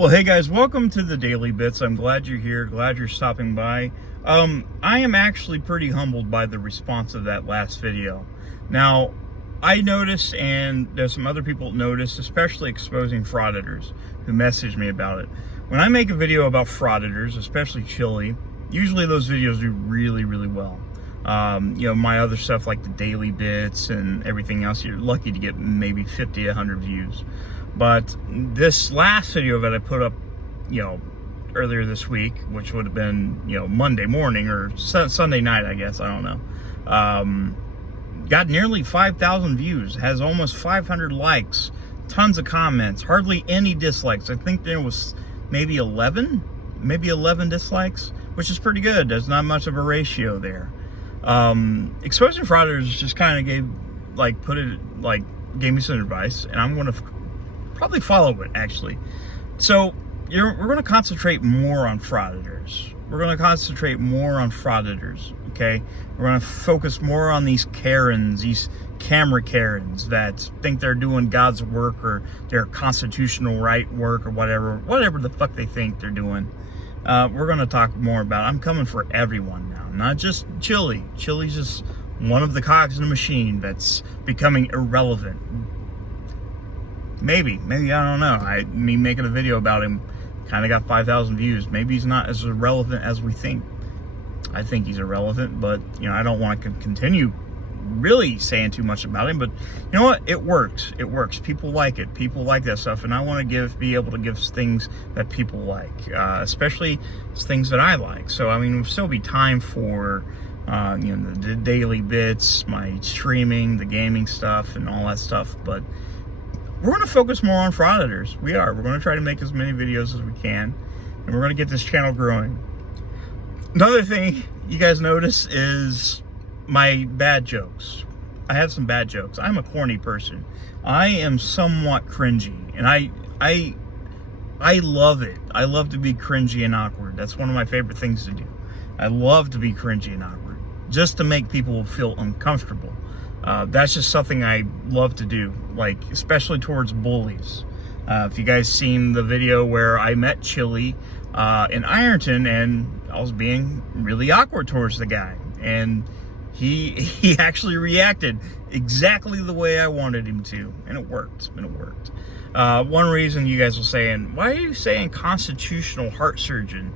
Well, hey guys, welcome to the Daily Bits. I'm glad you're here, glad you're stopping by. I am actually pretty humbled by the response of that last video. Now, I noticed, and there's some other people noticed, especially exposing frauditors who messaged me about it. When I make a video about frauditors, especially chili, usually those videos do really, really well. My other stuff like the Daily Bits and everything else, you're lucky to get maybe 50 to 100 views. But this last video that I put up, earlier this week, which would have been, Monday morning or Sunday night, I guess, I don't know, got nearly 5,000 views, has almost 500 likes, tons of comments, hardly any dislikes. I think there was maybe 11 dislikes, which is pretty good. There's not much of a ratio there. Exposing frauditors just kind of gave me some advice, and I'm going to probably follow it, actually. So we're going to concentrate more on frauditors. Okay? We're going to focus more on these Karens, these camera Karens that think they're doing God's work or their constitutional right work or whatever the fuck they think they're doing. We're going to talk more about it. I'm coming for everyone now, not just Chili. Chili's just one of the cogs in the machine that's becoming irrelevant. Maybe, I don't know. Me making a video about him kind of got 5,000 views. Maybe he's not as irrelevant as we think. I think he's irrelevant, but, I don't want to continue really saying too much about him, but you know what? It works. People like it. People like that stuff, and I want to be able to give things that people like, especially things that I like. So, there'll still be time for, the Daily Bits, my streaming, the gaming stuff, and all that stuff, but we're going to focus more on frauditors. We're going to try to make as many videos as we can, and we're going to get this channel growing. Another thing you guys notice is my bad jokes. I have some bad jokes. I'm a corny person. I am somewhat cringy, and I love it. I love to be cringy and awkward. That's one of my favorite things to do. I love to be cringy and awkward, just to make people feel uncomfortable. That's just something I love to do, especially towards bullies. If you guys seen the video where I met Chili in Ironton, and I was being really awkward towards the guy, and he actually reacted exactly the way I wanted him to, and it worked. One reason you guys were saying, why are you saying constitutional heart surgeon?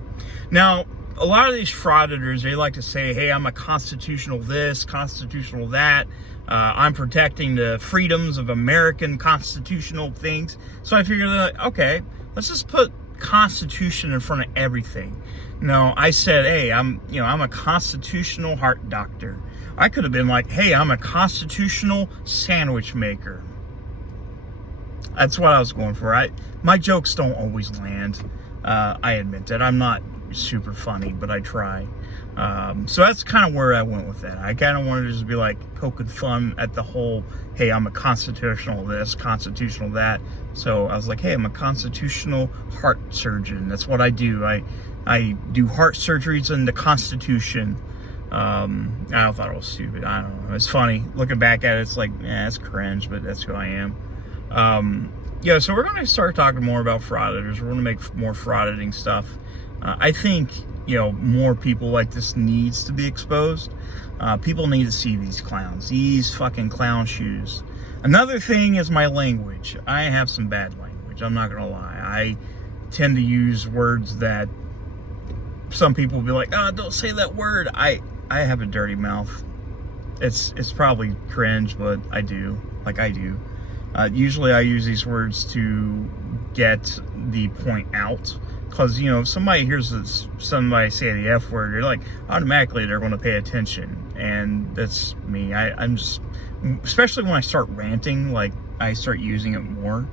Now, a lot of these frauditors, they like to say, hey, I'm a constitutional this, constitutional that. I'm protecting the freedoms of American constitutional things. So I figured, okay, let's just put Constitution in front of everything. No, I said, hey, I'm a constitutional heart doctor. I could have been like, hey, I'm a constitutional sandwich maker. That's what I was going for. My jokes don't always land. I admit that. I'm not super funny, but I try. So that's kind of where I went with that. I kind of wanted to just be poking fun at the whole, hey, I'm a constitutional this, constitutional that. So I was like, hey, I'm a constitutional heart surgeon. That's what I do. I do heart surgeries in the Constitution. I thought it was stupid. I don't know. It's funny. Looking back at it, it's like, it's cringe, but that's who I am. So we're going to start talking more about frauditors. We're going to make more frauditing stuff. I think, more people like this needs to be exposed. People need to see these clowns, these fucking clown shoes. Another thing is my language. I have some bad language. I'm not going to lie. I tend to use words that some people will be like, oh, don't say that word. I have a dirty mouth. It's probably cringe, but I do. Usually I use these words to get the point out. Because, if somebody hears somebody say the F word, they're automatically they're going to pay attention. And that's me. I'm just, especially when I start ranting, I start using it more.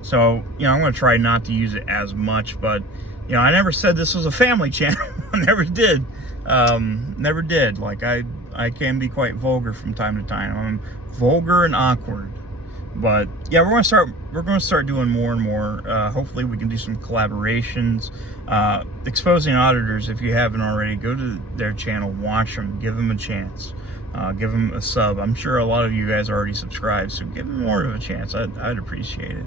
So, I'm going to try not to use it as much. But, I never said this was a family channel. I never did. Never did. I can be quite vulgar from time to time. I'm vulgar and awkward. But yeah, we're going to start doing more and more. Hopefully we can do some collaborations. Exposing auditors, if you haven't already, go to their channel, watch them, give them a chance. Give them a sub. I'm sure a lot of you guys already subscribed, so give them more of a chance. I'd appreciate it.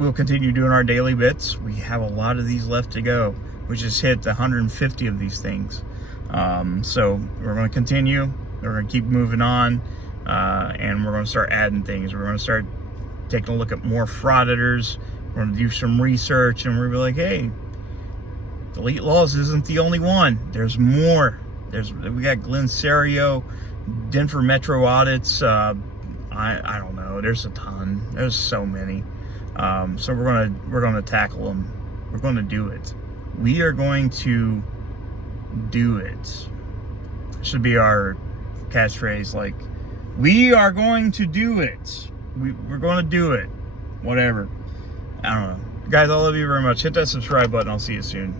we'll continue doing our daily bits. We have a lot of these left to go. We just hit 150 of these things. So we're going to continue. We're going to keep moving on, and we're going to start adding things. We're going to start taking a look at more frauditors. We're going to do some research, and we're going to be like, hey, Delete Laws isn't the only one. There's more. We got Glenn Serio, Denver Metro audits. I don't know. There's a ton. There's so many. So we're gonna tackle them. We're going to do it. We are going to do it. Should be our catchphrase. Like, we are going to do it. We're going to do it. Whatever. I don't know. Guys, I love you very much. Hit that subscribe button. I'll see you soon.